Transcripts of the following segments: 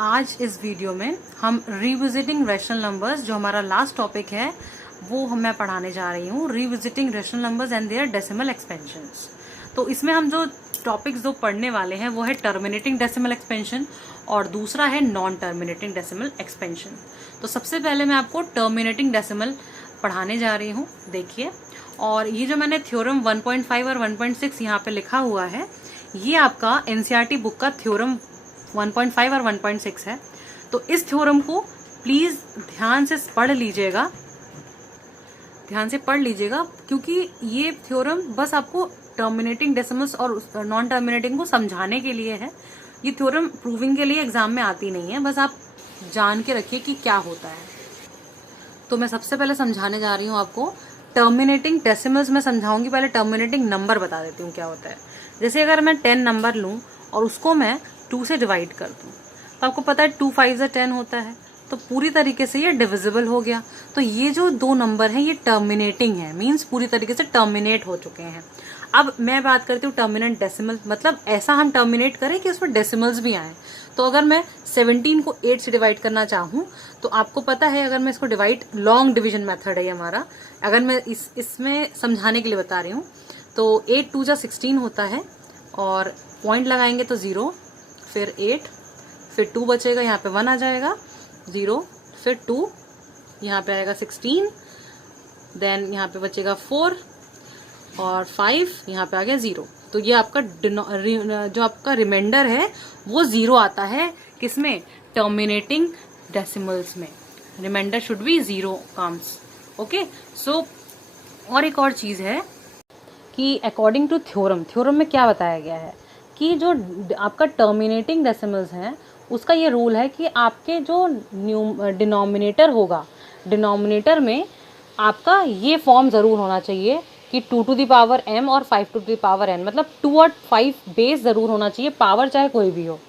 आज इस वीडियो में हम रिविजिटिंग रैशनल नंबर्स, जो हमारा लास्ट टॉपिक है, वो मैं पढ़ाने जा रही हूँ। Revisiting rational numbers and their decimal expansions. तो इसमें हम जो टॉपिक्स जो पढ़ने वाले हैं वो है टर्मिनेटिंग डेसिमल एक्सपेंशन और दूसरा है नॉन टर्मिनेटिंग डेसिमल एक्सपेंशन। तो सबसे पहले मैं आपको टर्मिनेटिंग डेसिमल पढ़ाने जा रही हूँ। देखिए, और ये जो मैंने थ्योरम 1.5 और 1.6 यहाँ पे लिखा हुआ है, ये आपका एनसीईआरटी बुक का थ्योरम 1.5 और 1.6 है। तो इस थ्योरम को प्लीज ध्यान से पढ़ लीजिएगा, क्योंकि ये थ्योरम बस आपको टर्मिनेटिंग डेसिमल्स और नॉन टर्मिनेटिंग को समझाने के लिए है। ये थ्योरम प्रूविंग के लिए एग्जाम में आती नहीं है, बस आप जान के रखिए कि क्या होता है। तो मैं सबसे पहले समझाने जा रही हूँ आपको टर्मिनेटिंग डेसिमल्स। में समझाऊंगी, पहले टर्मिनेटिंग नंबर बता देती हूँ क्या होता है। जैसे अगर मैं 10 नंबर लूँ और उसको मैं 2 से डिवाइड कर दूँ, तो आपको पता है 2 5 10 होता है, तो पूरी तरीके से ये डिविजिबल हो गया। तो ये जो दो नंबर हैं ये टर्मिनेटिंग है, मींस पूरी तरीके से टर्मिनेट हो चुके हैं। अब मैं बात करती हूँ टर्मिनेट डेसिमल, मतलब ऐसा हम टर्मिनेट करें कि उसमें डेसिमल्स भी आए। तो अगर मैं 17 को 8 से डिवाइड करना चाहूँ, तो आपको पता है अगर मैं इसको डिवाइड, लॉन्ग डिवीजन मेथड है ये हमारा, अगर मैं इसमें समझाने के लिए बता रही हूँ, तो 8 2 जा 16 होता है, और पॉइंट लगाएंगे तो 0, फिर 8, फिर 2 बचेगा, यहाँ पे 1 आ जाएगा, 0, फिर 2, यहाँ पे आएगा 16, देन यहाँ पे बचेगा 4 और 5, यहाँ पे आ गया 0। तो ये आपका जो आपका रिमाइंडर है वो 0 आता है। किसमें? टर्मिनेटिंग डेसिमल्स में remainder should be 0 comes. Okay, so और एक और चीज है कि अकॉर्डिंग टू थ्योरम में क्या बताया गया है कि जो आपका टर्मिनेटिंग डेसिमल्स है उसका ये रूल है कि आपके जो डिनोमिनेटर होगा, डिनोमिनेटर में आपका ये फॉर्म जरूर होना चाहिए कि 2 टू द पावर m और 5 टू द पावर n, मतलब 2 और 5 बेस जरूर होना चाहिए, पावर चाहे कोई भी हो।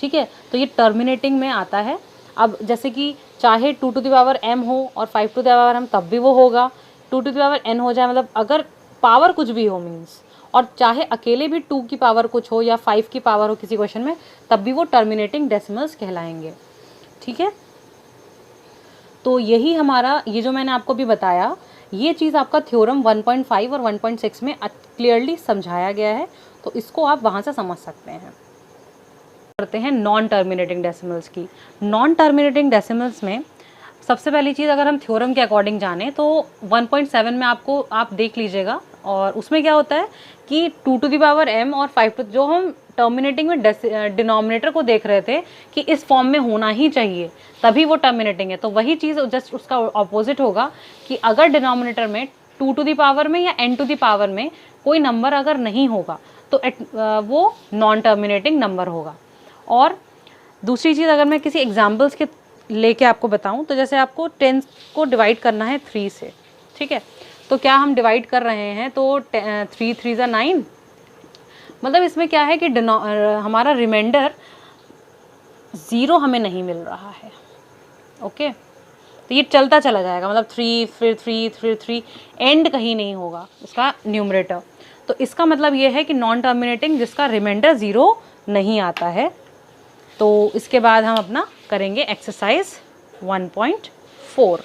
ठीक है, तो ये टर्मिनेटिंग में आता है। अब जैसे कि चाहे 2 टू द पावर m हो और 5 टू द पावर m, तब भी वो होगा। 2 टू द पावर n हो जाए, मतलब अगर पावर कुछ भी हो मीन्स, और चाहे अकेले भी 2 की पावर कुछ हो या 5 की पावर हो किसी क्वेश्चन में, तब भी वो टर्मिनेटिंग डेसिमल्स कहलाएंगे। ठीक है, तो यही हमारा, ये जो मैंने आपको भी बताया, ये चीज़ आपका थ्योरम 1.5 और 1.6 में क्लियरली समझाया गया है, तो इसको आप वहाँ से समझ सकते हैं। करते हैं नॉन टर्मिनेटिंग डेसिमल्स की। नॉन टर्मिनेटिंग डेसिमल्स में सबसे पहली चीज़ अगर हम थ्योरम के अकॉर्डिंग जाने तो 1.7 में आपको आप देख लीजिएगा, और उसमें क्या होता है कि 2 टू द पावर m और 5 टू, जो हम टर्मिनेटिंग में डिनोमिनेटर को देख रहे थे कि इस फॉर्म में होना ही चाहिए तभी वो टर्मिनेटिंग है, तो वही चीज़ जस्ट उसका ऑपोजिट होगा कि अगर डिनोमिनेटर में 2 टू द पावर में या n टू द पावर में कोई नंबर अगर नहीं होगा तो वो नॉन टर्मिनेटिंग नंबर होगा। और दूसरी चीज़ अगर मैं किसी एग्जाम्पल्स के लेके आपको बताऊं, तो जैसे आपको 10 को डिवाइड करना है 3 से, ठीक है, तो क्या हम डिवाइड कर रहे हैं, तो 3 3 जा 9, मतलब इसमें क्या है कि हमारा रिमाइंडर 0 हमें नहीं मिल रहा है। ओके, तो ये चलता चला जाएगा, मतलब 3 फिर 3 फिर 3, एंड कहीं नहीं होगा इसका न्यूमरेटर। तो इसका मतलब ये है कि नॉन टर्मिनेटिंग जिसका रिमाइंडर 0 नहीं आता है। तो इसके बाद हम अपना करेंगे एक्सरसाइज 1.4।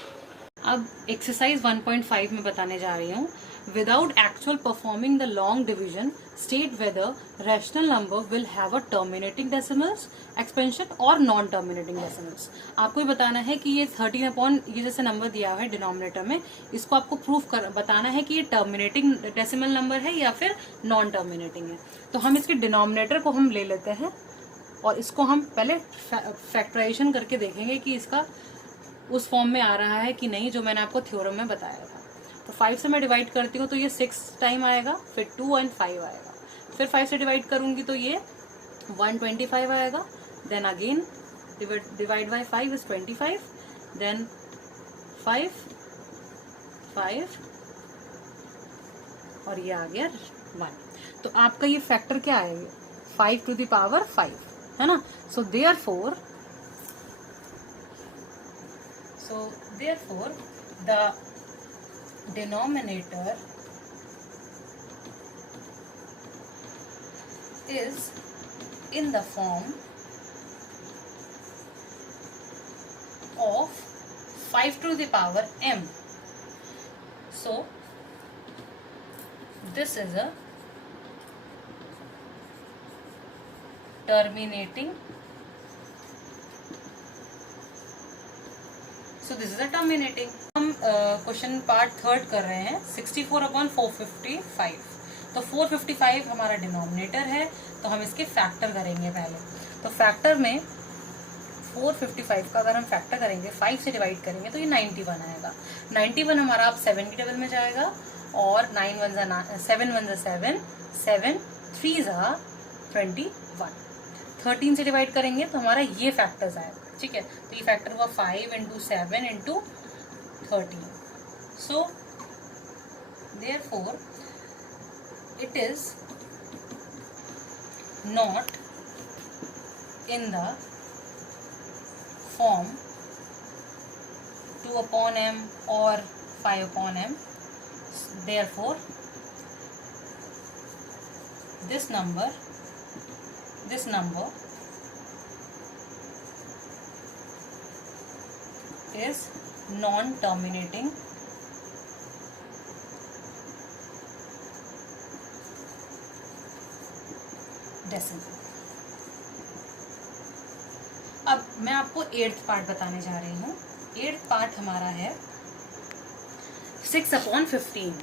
अब एक्सरसाइज 1.5 में बताने जा रही हूँ, without actual performing the long division state whether rational number will have a terminating decimals expansion और नॉन टर्मिनेटिंग डेसिमल्स। आपको ये बताना है कि ये 13 अपॉन ये जैसे नंबर दिया हुआ है डिनोमिनेटर में, इसको आपको प्रूफ बताना है कि ये टर्मिनेटिंग डेसिमल नंबर है या फिर नॉन टर्मिनेटिंग है। तो हम इसके डिनोमिनेटर को हम ले लेते हैं और इसको हम पहले फैक्टराइजेशन करके देखेंगे कि इसका उस फॉर्म में आ रहा है कि नहीं, जो मैंने आपको थ्योरम में बताया था। तो 5 से मैं डिवाइड करती हूँ तो ये 6 टाइम आएगा, फिर 2 और 5 आएगा, फिर 5 से डिवाइड करूंगी तो ये 125 आएगा, then again divide by 5 is 25, then 5 5 और ये आ गया 1। तो आपका ये फैक्टर क्या आएगा? 5 टू द पावर 5 है ना। So therefore the denominator is in the form of 5 to the power m. So this is a terminating. So this is a terminating. हम क्वेश्चन पार्ट थर्ड कर रहे हैं 64/455. तो 455 हमारा डिनोमिनेटर है, तो हम इसके फैक्टर करेंगे पहले. तो फैक्टर में 455 का अगर हम फैक्टर करेंगे 5 से डिवाइड करेंगे तो ये 91 आएगा. 91 हमारा अब 7 की टेबल में जाएगा और 9 1 7 1 7 7 3 21. 13 से डिवाइड करेंगे तो हमारा ये फैक्टर्स आएगा. ठीक है, तो ये फैक्टर हुआ 5 into 7 into 13. So therefore it is not in the form 2/m or 5/m. Therefore this number is non-terminating decimal. अब मैं आपको 8th पार्ट बताने जा रही हूँ. 8th पार्ट हमारा है 6/15.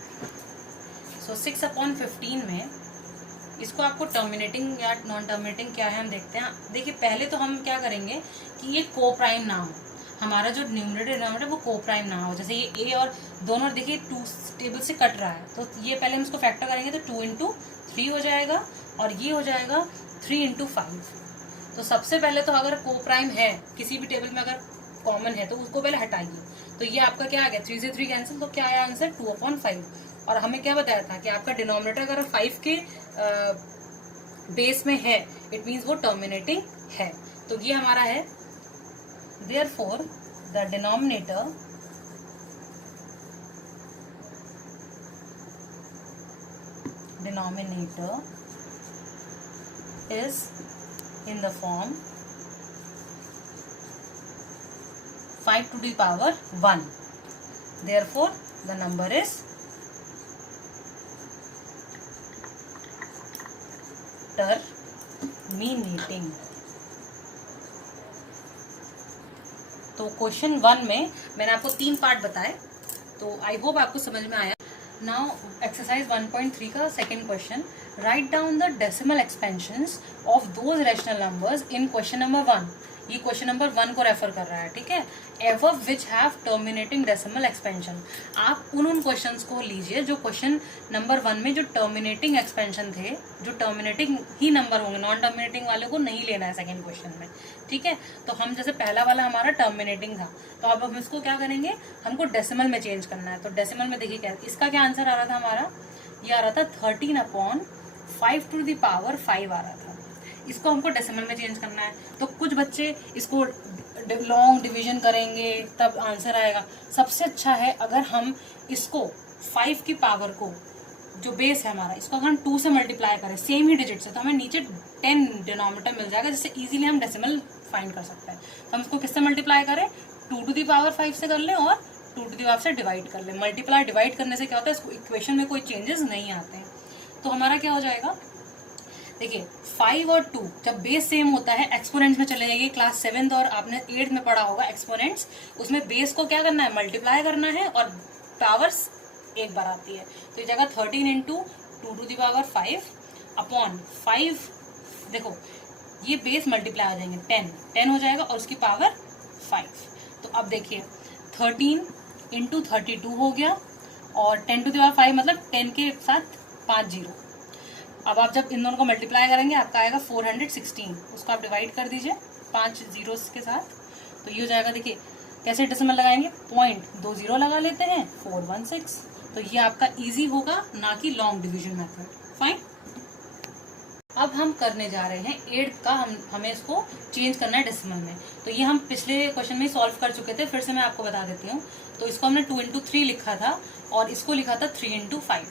सो 6/15 में इसको आपको टर्मिनेटिंग या नॉन टर्मिनेटिंग क्या है हम देखते हैं. देखिए पहले तो हम क्या करेंगे कि ये को प्राइम ना हो, हमारा जो न्यूमरेटर डिनोमिनेटर वो को प्राइम ना हो. जैसे ये ए और दोनों देखिए 2 टेबल से कट रहा है, तो ये पहले हम इसको फैक्टर करेंगे तो 2 into 3 हो जाएगा और ये हो जाएगा 3 into 5. तो सबसे पहले तो अगर को प्राइम है किसी भी टेबल में अगर कॉमन है तो उसको पहले हटाइए. तो ये आपका क्या आ गया 3 से 3 कैंसिल, तो क्या आया आंसर 2/5. और हमें क्या बताया था कि आपका डिनोमिनेटर अगर 5 के बेस में है इट मीन्स वो टर्मिनेटिंग है. तो ये हमारा है. Therefore the denominator is in the form 5 to the power 1. Therefore the number is terminating. तो क्वेश्चन 1 में मैंने आपको 3 पार्ट बताए, तो आई होप आपको समझ में आया. नाउ एक्सरसाइज 1.3 का second question. Write down the decimal expansions of those rational numbers in question number 1. ये क्वेश्चन नंबर 1 को रेफर कर रहा है. ठीक है, ever which have terminating decimal expansion. आप उन क्वेश्चंस को लीजिए जो क्वेश्चन नंबर 1 में जो टर्मिनेटिंग एक्सपेंशन थे, जो टर्मिनेटिंग ही नंबर होंगे, नॉन टर्मिनेटिंग वाले को नहीं लेना है सेकंड क्वेश्चन में. ठीक है, तो हम जैसे पहला वाला हमारा टर्मिनेटिंग था, तो अब हम इसको क्या करेंगे, हमको डेसिमल में चेंज करना है. तो डेसिमल में देखिए क्या इसका क्या आंसर आ रहा था हमारा, ये आ रहा था 13/5 to the power 5 आ रहा था. इसको हमको डेसिमल में चेंज करना है. तो कुछ बच्चे इसको लॉन्ग डिवीजन करेंगे तब आंसर आएगा. सबसे अच्छा है अगर हम इसको 5 की पावर को जो बेस है हमारा, इसको अगर हम 2 से मल्टीप्लाई करें सेम ही डिजिट से, तो हमें नीचे 10 डिनोमिनेटर मिल जाएगा, जिससे इजीली हम डेसिमल फाइंड कर सकते हैं. तो हम इसको किससे मल्टीप्लाई करें, 2 to the power 5 से कर लें और 2 to the power से डिवाइड कर लें. मल्टीप्लाई डिवाइड करने से क्या होता है, इसको इक्वेशन में कोई चेंजेस नहीं आते हैं. तो हमारा क्या हो जाएगा, देखिए 5 और 2 जब बेस सेम होता है एक्सपोनेंट्स में चले जाइए. क्लास 7th और आपने 8th में पढ़ा होगा एक्सपोनेंट्स, उसमें बेस को क्या करना है, मल्टीप्लाई करना है और पावर्स एक बार आती है. तो ये जगह 13 into 2 to the power 5 upon 5. देखो ये बेस मल्टीप्लाई हो जाएंगे 10 हो जाएगा और उसकी पावर 5. तो अब देखिए 13 into 32 हो गया और 10 to the power 5 मतलब 10 के साथ 5 0. अब आप जब इन दोनों को मल्टीप्लाई करेंगे आपका आएगा 416. उसको आप डिवाइड कर दीजिए 5 zeros के साथ, तो ये हो जाएगा. देखिए कैसे डेसिमल लगाएंगे, 0.20 लगा लेते हैं 416. तो ये आपका इजी होगा, ना कि लॉन्ग डिवीजन मेथड. फाइन. अब हम करने जा रहे हैं 8th का. हमें इसको चेंज करना है डेसिमल में. तो ये हम पिछले क्वेश्चन में सॉल्व कर चुके थे, फिर से मैं आपको बता देती हूँ. तो इसको हमने 2 into 3 लिखा था और इसको लिखा था 3 into 5.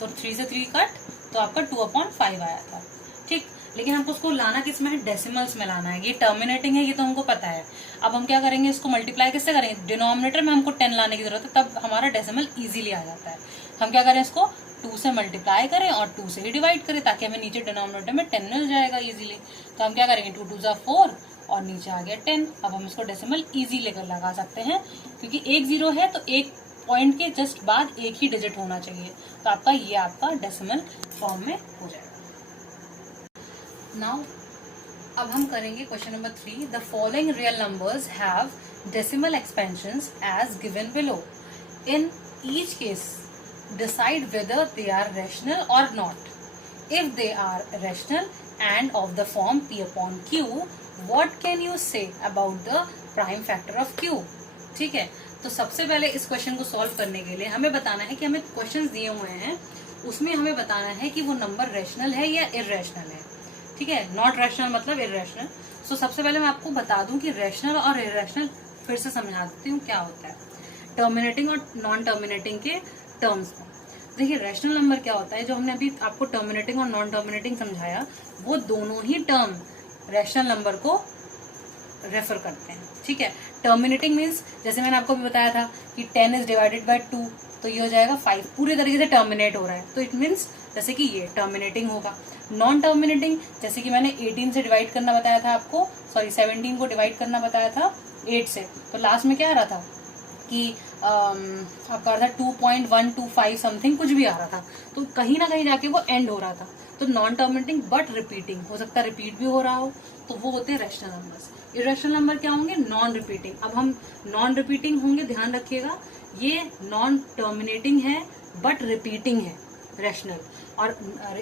तो 3 से 3 कट, तो आपका 2/5 आया था. ठीक, लेकिन हमको उसको लाना किस में है, डेसिमल्स में लाना है। ये टर्मिनेटिंग है, ये तो हमको पता है। अब हम क्या करेंगे, इसको मल्टीप्लाई किससे करेंगे, डिनोमिनेटर में हमको 10 लाने की जरूरत है, तब हमारा डेसिमल इजीली आ जाता है। हम क्या करें, इसको 2 से मल्टीप्लाई करें और 2 से ही डिवाइड करें, ताकि हमें नीचे डिनोमिनेटर में 10 मिल जाएगा इजीली। तो हम क्या करेंगे, 2 2 जा 4 और नीचे आ गया 10। अब हम इसको डेसिमल इजी लेकर लगा सकते हैं, क्योंकि एक जीरो है तो एक पॉइंट के जस्ट बाद एक ही डिजिट होना चाहिए। तो आपका ये आपका डेसिमल फॉर्म में हो जाएगा। नाउ अब हम करेंगे question number 3। The following real numbers have decimal expansions as given below. In each case decide whether they are rational or not. If they are rational and of the form p upon q, what can you say about the prime factor of q? ठीक है, तो सबसे पहले इस question को solve करने के लिए हमें बताना है कि हमें क्वेश्चंस दिए हुए हैं, उसमें हमें बताना है कि वो नंबर रैशनल है या इररेशनल है। ठीक है, नॉट रैशनल मतलब इररेशनल। सो सबसे पहले मैं आपको बता दूं कि रैशनल और इररेशनल फिर से समझा देती हूँ क्या होता है टर्मिनेटिंग और नॉन टर्मिनेटिंग के टर्म्स में। देखिए, रैशनल नंबर क्या होता है, जो हमने अभी आपको टर्मिनेटिंग और नॉन टर्मिनेटिंग समझाया, वो दोनों ही टर्म रैशनल नंबर को रेफर करते हैं। ठीक है, टर्मिनेटिंग मीन्स जैसे मैंने आपको भी बताया था कि 10 इज डिवाइडेड बाय 2, तो ये हो जाएगा 5, पूरे तरीके से टर्मिनेट हो रहा है, तो इट मीन्स जैसे कि ये टर्मिनेटिंग होगा। नॉन टर्मिनेटिंग जैसे कि मैंने 18 से डिवाइड करना बताया था आपको, सॉरी 17 को डिवाइड करना बताया था 8 से, तो लास्ट में क्या आ रहा था कि आपका आ रहा था 2.125 समथिंग कुछ भी आ रहा था, तो कहीं ना कहीं जाके वो एंड हो रहा था। तो नॉन टर्मिनेटिंग बट रिपीटिंग, हो सकता है रिपीट भी हो रहा हो, तो वो होते हैं रैशनल नंबर्स। इररेशनल नंबर क्या होंगे, नॉन रिपीटिंग। अब हम नॉन रिपीटिंग होंगे, ध्यान रखिएगा, ये नॉन टर्मिनेटिंग है बट रिपीटिंग है रैशनल। और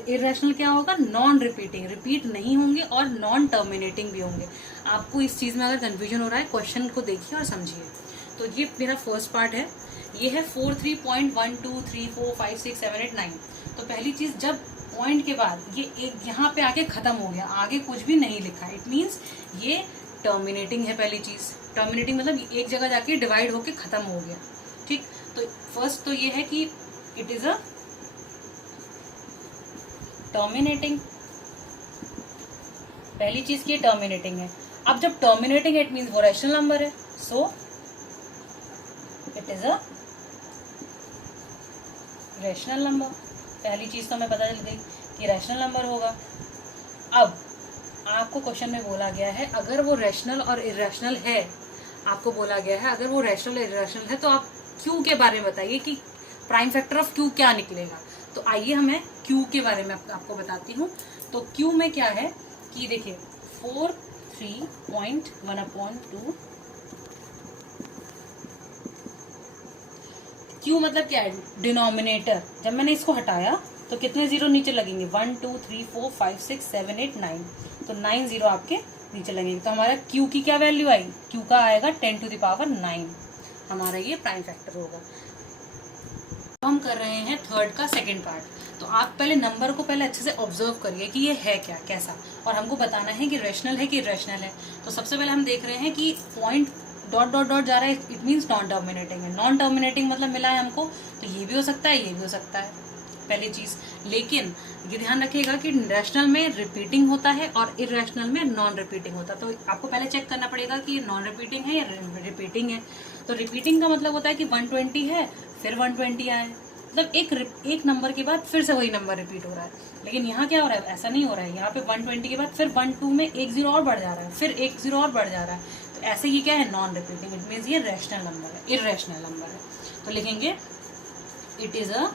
इररेशनल क्या होगा, नॉन रिपीटिंग, रिपीट नहीं होंगे और नॉन टर्मिनेटिंग भी होंगे। आपको इस चीज में अगर कंफ्यूजन हो रहा है, क्वेश्चन को देखिए और समझिए। तो ये मेरा फर्स्ट पार्ट है, ये है 4 3.1 2 3 4 5 6 7 8 9। तो पहली चीज, जब पॉइंट के बाद ये एक यहाँ पे आके खत्म हो गया, आगे कुछ भी नहीं लिखा, इट मीन्स ये टर्मिनेटिंग है। पहली चीज टर्मिनेटिंग मतलब एक जगह जाके डिवाइड होके खत्म हो गया। ठीक, तो फर्स्ट तो ये है कि इट इज अ टर्मिनेटिंग, पहली चीज की टर्मिनेटिंग है। अब जब टर्मिनेटिंग है, इट मीन्स वो रैशनल नंबर है, so it is a rational number. पहली चीज तो हमें पता चल गई कि रैशनल नंबर होगा। अब आपको क्वेश्चन में बोला गया है, अगर वो रैशनल और इररेशनल है, आपको बोला गया है अगर वो रैशनल और इररेशनल है, तो आप क्यू के बारे में बताइए कि प्राइम फैक्टर ऑफ क्यू क्या निकलेगा। तो आइए हमें क्यू के बारे में आपको बताती हूँ। तो क्यू में क्या है कि देखिए 4 3.1/2, क्यू मतलब क्या है, डिनोमिनेटर। जब मैंने इसको हटाया तो कितने जीरो नीचे लगेंगे, 1 2 3 4 5 6 7 8 9, तो 9 जीरो आपके नीचे लगेंगे। तो हमारा क्यू की क्या वैल्यू आई, क्यू का आएगा 10⁻9, हमारा ये प्राइम फैक्टर होगा। हम कर रहे हैं थर्ड का सेकंड पार्ट। तो आप पहले नंबर को पहले अच्छे से ऑब्जर्व करिए कि ये है क्या, कैसा, और हमको बताना है कि रैशनल है कि इररेशनल है। तो सबसे पहले हम देख रहे हैं कि पॉइंट डॉट डॉट डॉट जा रहा है, इट मीन्स नॉन टर्मिनेटिंग है। नॉन टर्मिनेटिंग मतलब मिला है हमको, तो ये भी हो सकता है, ये भी हो सकता है, पहली चीज। लेकिन ये ध्यान रखिएगा कि रैशनल में रिपीटिंग होता है और इररेशनल में नॉन रिपीटिंग होता है। तो आपको पहले चेक करना पड़ेगा कि ये नॉन रिपीटिंग है या रिपीटिंग है। तो रिपीटिंग का मतलब होता है कि 120 है फिर 120 आए, मतलब एक नंबर के बाद फिर से वही नंबर रिपीट हो रहा है। लेकिन यहाँ क्या हो रहा है, ऐसा नहीं हो रहा है। यहाँ पे 120 के बाद फिर 1 2 में एक जीरो और बढ़ जा रहा है, फिर एक जीरो और बढ़ जा रहा है। तो ऐसे ही क्या है, नॉन रिपीटिंग, इट मीन्स ये रैशनल नंबर है, इररेशनल नंबर है। तो लिखेंगे it is a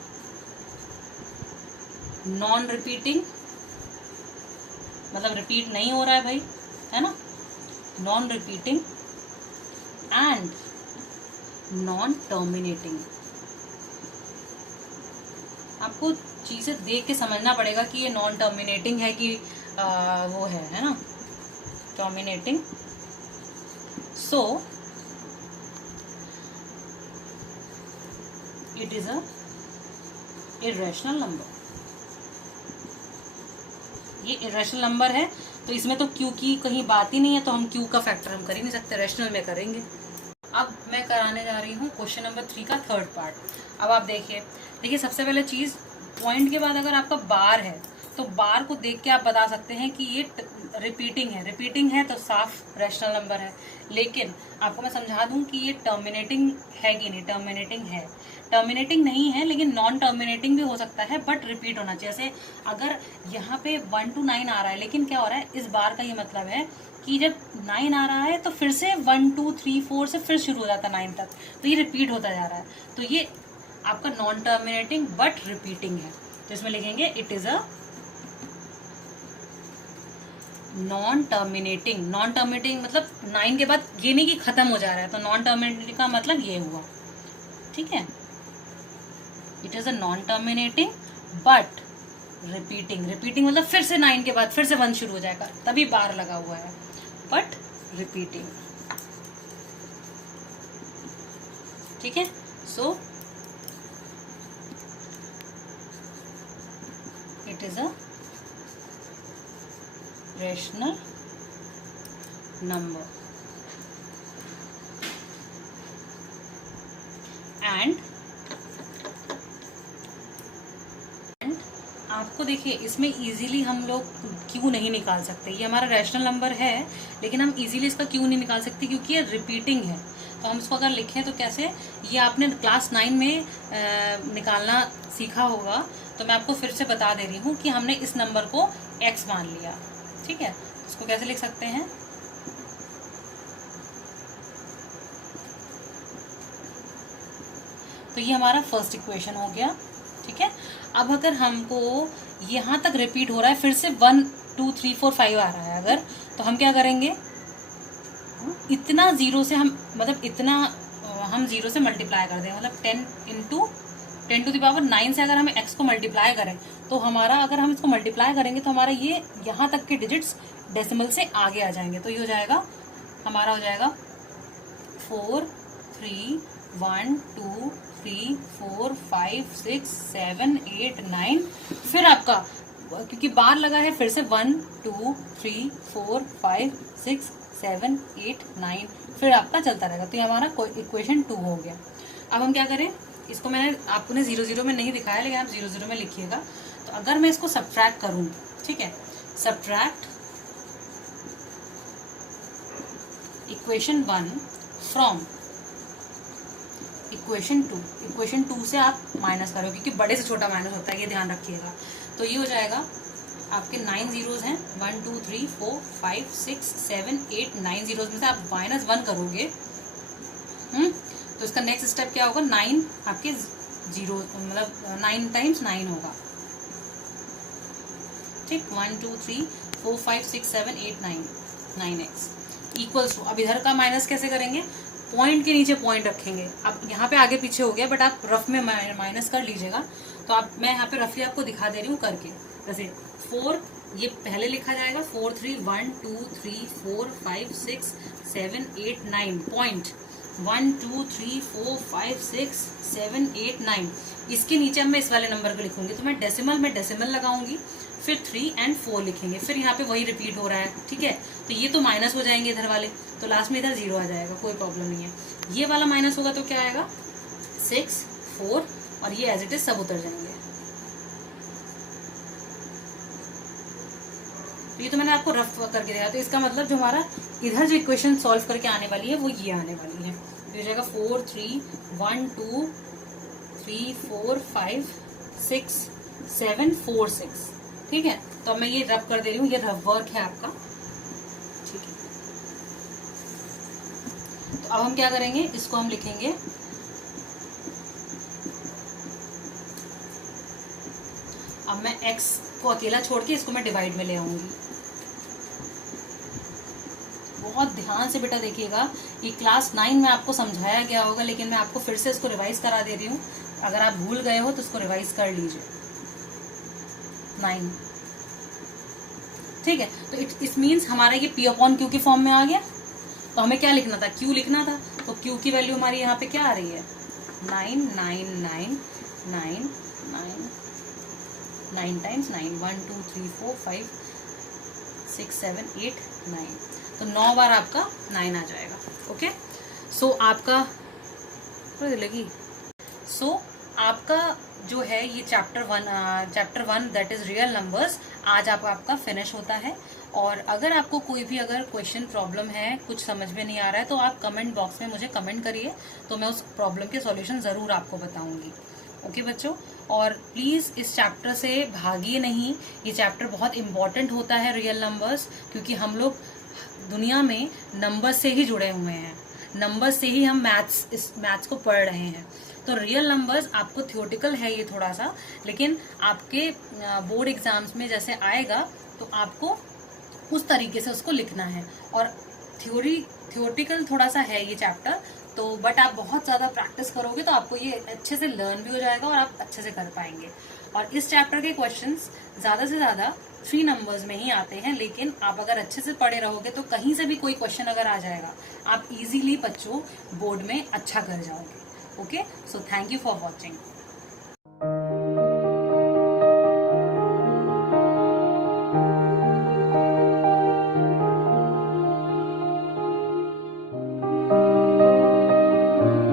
non repeating, मतलब रिपीट नहीं हो रहा है भाई, है ना, non repeating and non terminating. आपको चीजें देख के समझना पड़ेगा कि ये नॉन टर्मिनेटिंग है कि वो है ना, terminating. So it is a irrational number. ये इररेशनल नंबर है, तो इसमें तो क्यू की कहीं बात ही नहीं है, तो हम क्यू का फैक्टर हम कर ही नहीं सकते, रैशनल में करेंगे। अब मैं कराने जा रही हूँ क्वेश्चन नंबर 3 का थर्ड पार्ट। अब आप देखिए सबसे पहले चीज, पॉइंट के बाद अगर आपका बार है तो बार को देख के आप बता सकते हैं कि ये रिपीटिंग है तो साफ रैशनल नंबर है। लेकिन आपको मैं समझा दूं कि ये टर्मिनेटिंग है कि नहीं। टर्मिनेटिंग नहीं है, लेकिन नॉन टर्मिनेटिंग भी हो सकता है, बट रिपीट होना चाहिए। जैसे अगर यहाँ पे 1 to 9 आ रहा है, लेकिन क्या हो रहा है, इस बार का ये मतलब है कि जब 9 आ रहा है तो फिर से 1 2 3 4 से फिर शुरू हो जाता है 9 तक, तो ये रिपीट होता जा रहा है। तो ये आपका नॉन टर्मिनेटिंग बट रिपीटिंग है। तो इसमें लिखेंगे it is a non terminating मतलब 9 के बाद ये नहीं कि खत्म हो जा रहा है, तो नॉन टर्मिनेटिंग का मतलब ये हुआ। ठीक है, it is a non terminating but repeating मतलब फिर से 9 के बाद फिर से 1 शुरू हो जाएगा, तभी बार लगा हुआ है, बट रिपीटिंग। ठीक है, so it is a rational number and आपको देखिए इसमें इजीली हम लोग क्यों नहीं निकाल सकते। ये हमारा रैशनल नंबर है, लेकिन हम इजीली इसका क्यों नहीं निकाल सकते, क्योंकि ये रिपीटिंग है। तो हम इसको अगर लिखें तो कैसे, ये आपने क्लास 9 में निकालना सीखा होगा, तो मैं आपको फिर से बता दे रही हूँ कि हमने इस नंबर को x मान लिया। ठीक है, इसको कैसे लिख सकते हैं, तो ये हमारा फर्स्ट इक्वेशन हो गया। ठीक है, अब अगर हमको यहाँ तक रिपीट हो रहा है, फिर से 1 2 3 4 5 आ रहा है अगर, तो हम क्या करेंगे, इतना जीरो से हम जीरो से मल्टीप्लाई कर देंगे। मतलब 10 to the power 9 से अगर हमें x को मल्टीप्लाई करें, तो हमारा अगर हम इसको मल्टीप्लाई करेंगे तो हमारा ये यहाँ तक के डिजिट्स डेसिमल से आगे आ जाएंगे। तो ये हो जाएगा, हमारा हो जाएगा 4 3 1 2 3 4 5 6 7 8 9। फिर आपका क्योंकि बार लगा है, फिर से 1 2 3 4 5 6 7 8 9, फिर आपका चलता रहेगा। तो ये हमारा इक्वेशन 2 हो गया। अब हम क्या करें, इसको मैंने आपने 0 में नहीं दिखाया, लेकिन आप 0 में लिखिएगा। तो अगर मैं इसको सब्ट्रैक्ट करूँ, ठीक है, सब्ट्रैक्ट इक्वेशन 1 फ्रॉम इक्वेशन 2 से आप माइनस करो, क्योंकि बड़े से छोटा माइनस होता है, ये ध्यान रखिएगा। तो ये हो जाएगा आपके 9 जीरोज हैं, 1 2 3 4 5 6 7 8 9 जीरोज में से आप -1 करोगे, तो इसका नेक्स्ट स्टेप क्या होगा, 9 आपके जीरो, मतलब 9 टाइम्स 9 होगा। ठीक, 1 2 3 4 5 6 7 8 9 9x इक्वल्स टू, अब इधर का माइनस कैसे करेंगे, पॉइंट के नीचे पॉइंट रखेंगे। अब यहाँ पे आगे पीछे हो गया, बट आप रफ में माइनस कर लीजिएगा। तो मैं यहाँ पे रफली आपको दिखा दे रही हूँ करके। जैसे 4 ये पहले लिखा जाएगा, 4 3 1 2 3 4 5 6 7 8 9 पॉइंट 1 2 3 4 5 6 7 8 9। इसके नीचे अब मैं इस वाले नंबर को लिखूंगी, तो मैं डेसिमल लगाऊंगी, फिर 3 और 4 लिखेंगे, फिर यहाँ पे वही रिपीट हो रहा है। ठीक है, तो ये तो माइनस हो जाएंगे इधर वाले, तो लास्ट में इधर 0 आ जाएगा, कोई प्रॉब्लम नहीं है। ये वाला माइनस होगा तो क्या आएगा, 6 4, और ये एज इट इज सब उतर जाएंगे। तो ये तो मैंने आपको रफ करके दिया। तो इसका मतलब जो हमारा इधर जो इक्वेशन सॉल्व करके आने वाली है वो ये आने वाली है। तो हो जाएगा 4 3 1 2 3 4 5 6 7 4 6। ठीक है, तो अब मैं ये रफ कर दे रही हूँ, ये रफ वर्क है आपका। ठीक है, तो अब हम क्या करेंगे, इसको हम लिखेंगे, अब मैं x को अकेला छोड़ के इसको मैं डिवाइड में ले आऊंगी। बहुत ध्यान से बेटा देखिएगा, ये क्लास 9 में आपको समझाया गया होगा, लेकिन मैं आपको फिर से इसको रिवाइज करा दे रही हूँ। अगर आप भूल गए हो तो इसको रिवाइज कर लीजिए। 9, ठीक है, तो इट मीन्स हमारा ये P/Q के फॉर्म में आ गया। तो हमें क्या लिखना था, Q लिखना था। तो Q की वैल्यू हमारी यहाँ पे क्या आ रही है, 9 9 9 9 9 9 टाइम्स 9, 1 2 3 4 5 6 7 8 9। तो 9 बार आपका 9 आ जाएगा। ओके, सो आपका जो है ये chapter 1 that is real numbers आज आपका फिनिश होता है। और अगर आपको कोई भी अगर क्वेश्चन प्रॉब्लम है, कुछ समझ में नहीं आ रहा है, तो आप कमेंट बॉक्स में मुझे कमेंट करिए, तो मैं उस प्रॉब्लम के सॉल्यूशन ज़रूर आपको बताऊंगी। ओके बच्चों, और प्लीज़ इस चैप्टर से भागिए नहीं। ये चैप्टर बहुत इंपॉर्टेंट होता है, रियल नंबर्स, क्योंकि हम लोग दुनिया में नंबर्स से ही जुड़े हुए हैं, नंबर्स से ही हम इस मैथ्स को पढ़ रहे हैं। तो रियल नंबर्स आपको थियोरेटिकल है ये थोड़ा सा, लेकिन आपके बोर्ड एग्जाम्स में जैसे आएगा तो आपको उस तरीके से उसको लिखना है। और थियोरेटिकल थोड़ा सा है ये चैप्टर, तो बट आप बहुत ज़्यादा प्रैक्टिस करोगे तो आपको ये अच्छे से लर्न भी हो जाएगा और आप अच्छे से कर पाएंगे। और इस चैप्टर के क्वेश्चंस ज़्यादा से ज़्यादा 3 नंबर्स में ही आते हैं, लेकिन आप अगर अच्छे से पढ़े रहोगे तो कहीं से भी कोई क्वेश्चन अगर आ जाएगा, आप इजीली बच्चों बोर्ड में अच्छा कर जाओगे। Okay, so thank you for watching.